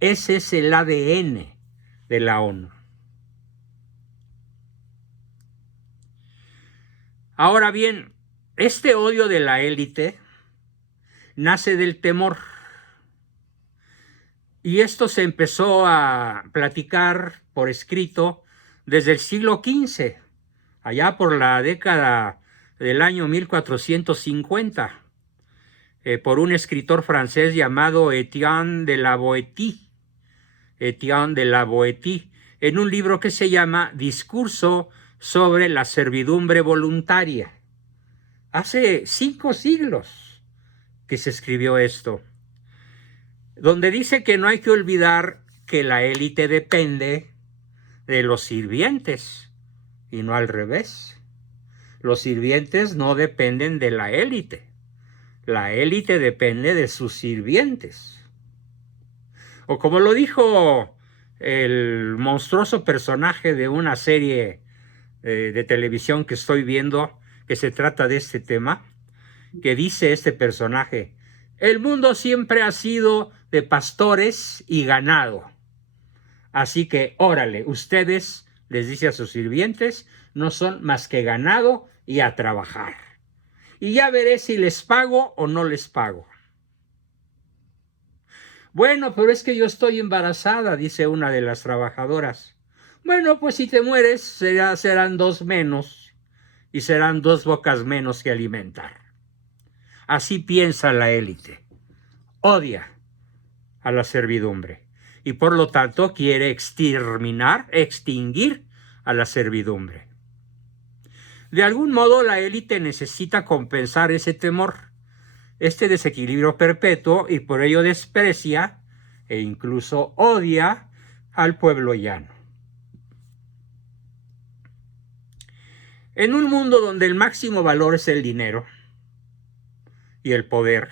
Ese es el ADN de la ONU. Ahora bien, este odio de la élite nace del temor. Y esto se empezó a platicar por escrito desde el siglo XV, allá por la década del año 1450, por un escritor francés llamado Etienne de la Boétie, en un libro que se llama Discurso sobre la servidumbre voluntaria. Hace 5 siglos que se escribió esto, donde dice que no hay que olvidar que la élite depende de los sirvientes y no al revés. Los sirvientes no dependen de la élite depende de sus sirvientes. O como lo dijo el monstruoso personaje de una serie de televisión que estoy viendo, que se trata de este tema, que dice este personaje: el mundo siempre ha sido de pastores y ganado. Así que, órale, ustedes, les dice a sus sirvientes, no son más que ganado y a trabajar. Y ya veré si les pago o no les pago. Bueno, pero es que yo estoy embarazada, dice una de las trabajadoras. Bueno, pues si te mueres serán 2 menos y serán 2 bocas menos que alimentar. Así piensa la élite. Odia a la servidumbre y por lo tanto quiere extinguir a la servidumbre. De algún modo la élite necesita compensar ese temor, este desequilibrio perpetuo, y por ello desprecia e incluso odia al pueblo llano. En un mundo donde el máximo valor es el dinero y el poder,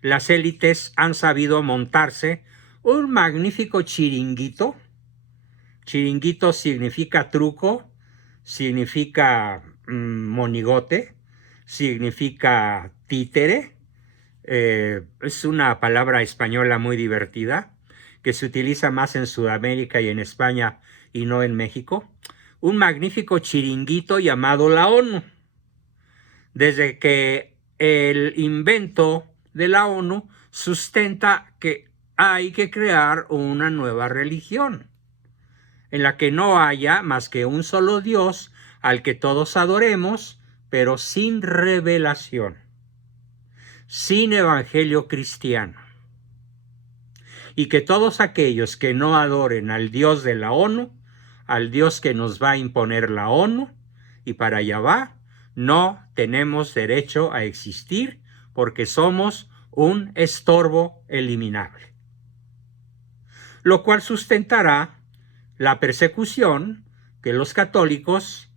las élites han sabido montarse un magnífico chiringuito. Chiringuito significa truco, significa monigote, significa títere. Es una palabra española muy divertida que se utiliza más en Sudamérica y en España y no en México. Un magnífico chiringuito llamado la ONU. Desde que el invento de la ONU sustenta que hay que crear una nueva religión, en la que no haya más que un solo Dios al que todos adoremos, pero sin revelación, sin evangelio cristiano. Y que todos aquellos que no adoren al Dios de la ONU, al Dios que nos va a imponer la ONU, y para allá va, no tenemos derecho a existir porque somos un estorbo eliminable. Lo cual sustentará la persecución que los católicos,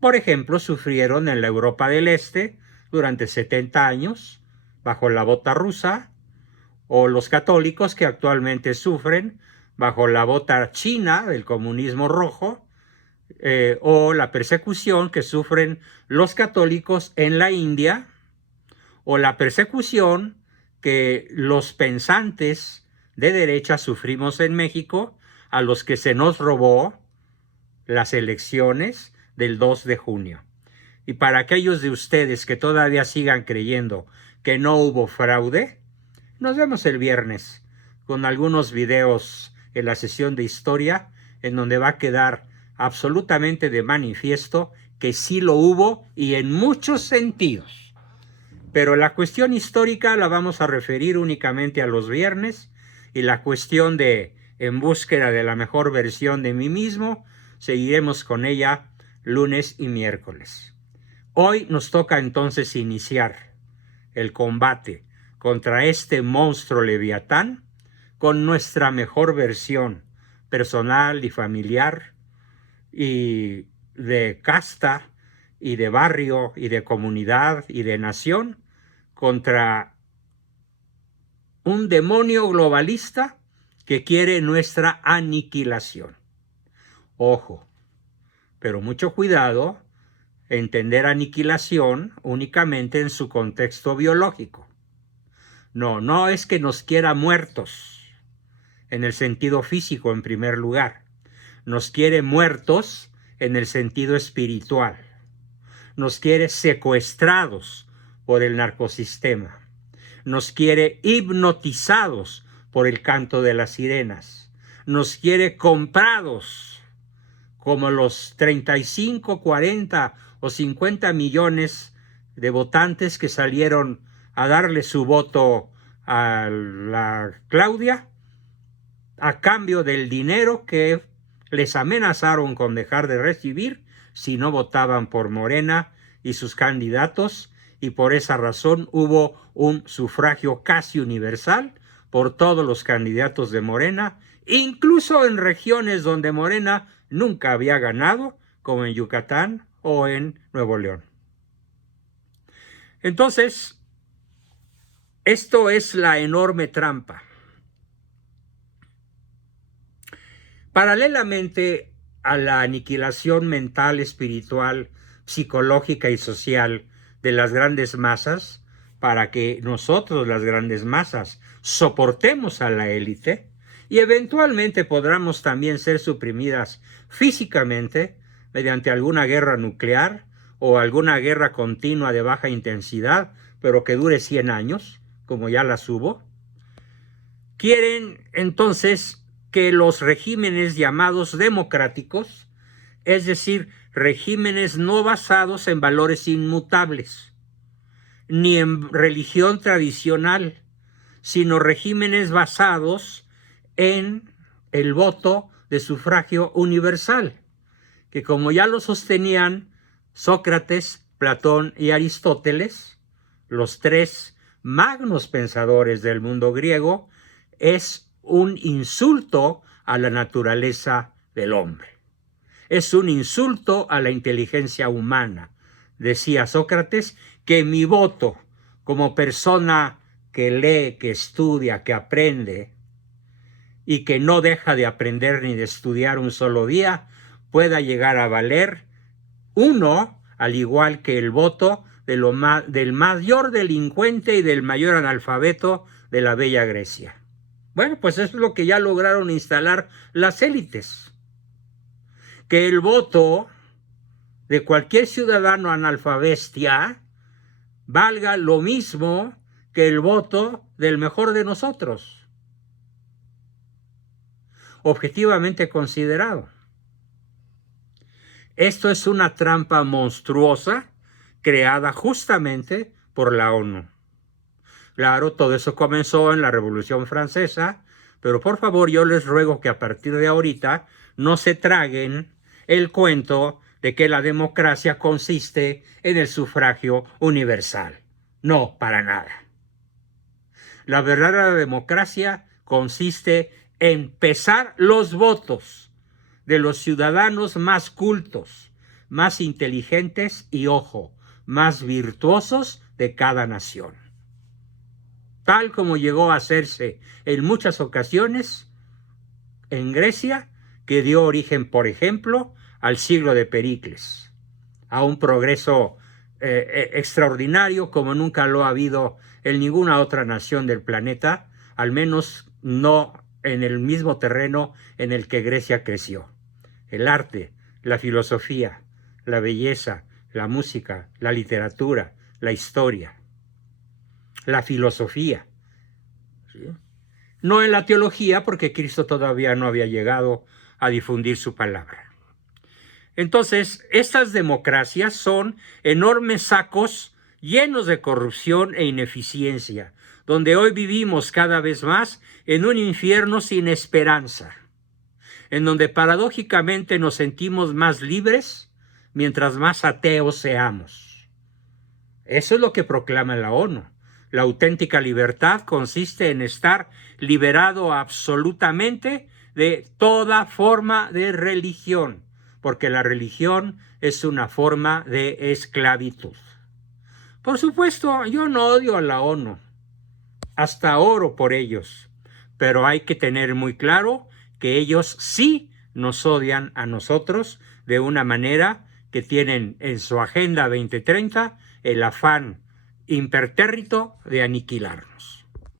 por ejemplo, sufrieron en la Europa del Este durante 70 años bajo la bota rusa, o los católicos que actualmente sufren bajo la bota china del comunismo rojo, o la persecución que sufren los católicos en la India, o la persecución que los pensantes de derecha sufrimos en México, a los que se nos robó las elecciones del 2 de junio. Y para aquellos de ustedes que todavía sigan creyendo que no hubo fraude, nos vemos el viernes con algunos videos en la sesión de historia en donde va a quedar absolutamente de manifiesto que sí lo hubo y en muchos sentidos. Pero la cuestión histórica la vamos a referir únicamente a los viernes, y la cuestión de en búsqueda de la mejor versión de mí mismo seguiremos con ella lunes y miércoles. Hoy nos toca entonces iniciar el combate contra este monstruo leviatán con nuestra mejor versión personal y familiar y de casta y de barrio y de comunidad y de nación, contra un demonio globalista que quiere nuestra aniquilación. Ojo, pero mucho cuidado, entender aniquilación únicamente en su contexto biológico. No es que nos quiera muertos, en el sentido físico en primer lugar. Nos quiere muertos en el sentido espiritual. Nos quiere secuestrados por el narcosistema. Nos quiere hipnotizados por el canto de las sirenas. Nos quiere comprados como los 35, 40 o 50 millones de votantes que salieron a darle su voto a la Claudia a cambio del dinero que les amenazaron con dejar de recibir si no votaban por Morena y sus candidatos, y por esa razón hubo un sufragio casi universal por todos los candidatos de Morena, incluso en regiones donde Morena nunca había ganado, como en Yucatán o en Nuevo León. Entonces, esto es la enorme trampa. Paralelamente a la aniquilación mental, espiritual, psicológica y social de las grandes masas, para que nosotros, las grandes masas, soportemos a la élite y eventualmente podamos también ser suprimidas físicamente mediante alguna guerra nuclear o alguna guerra continua de baja intensidad, pero que dure 100 años, como ya las hubo. Quieren entonces que los regímenes llamados democráticos, es decir, regímenes no basados en valores inmutables, ni en religión tradicional, sino regímenes basados en el voto de sufragio universal, que como ya lo sostenían Sócrates, Platón y Aristóteles, los tres magnos pensadores del mundo griego, es un insulto a la naturaleza del hombre. Es un insulto a la inteligencia humana. Decía Sócrates que mi voto como persona que lee, que estudia, que aprende y que no deja de aprender ni de estudiar un solo día, pueda llegar a valer uno, al igual que el voto del mayor delincuente y del mayor analfabeto de la bella Grecia. Bueno, pues eso es lo que ya lograron instalar las élites. Que el voto de cualquier ciudadano analfabestia valga lo mismo que el voto del mejor de nosotros, objetivamente considerado. Esto es una trampa monstruosa creada justamente por la ONU. Claro, todo eso comenzó en la Revolución Francesa, pero por favor yo les ruego que a partir de ahorita no se traguen el cuento de que la democracia consiste en el sufragio universal. No, para nada. La verdadera democracia consiste en pesar los votos de los ciudadanos más cultos, más inteligentes y, ojo, más virtuosos de cada nación. Tal como llegó a hacerse en muchas ocasiones en Grecia, que dio origen, por ejemplo, al siglo de Pericles, a un progreso extraordinario como nunca lo ha habido en ninguna otra nación del planeta, al menos no en el mismo terreno en el que Grecia creció. El arte, la filosofía, la belleza, la música, la literatura, la historia, la filosofía, ¿sí? No en la teología, porque Cristo todavía no había llegado a difundir su palabra. Entonces, estas democracias son enormes sacos llenos de corrupción e ineficiencia, donde hoy vivimos cada vez más en un infierno sin esperanza, en donde paradójicamente nos sentimos más libres mientras más ateos seamos. Eso es lo que proclama la ONU. La auténtica libertad consiste en estar liberado absolutamente de toda forma de religión, porque la religión es una forma de esclavitud. Por supuesto, yo no odio a la ONU, hasta oro por ellos, pero hay que tener muy claro que ellos sí nos odian a nosotros de una manera que tienen en su Agenda 2030 el afán impertérrito de aniquilarnos.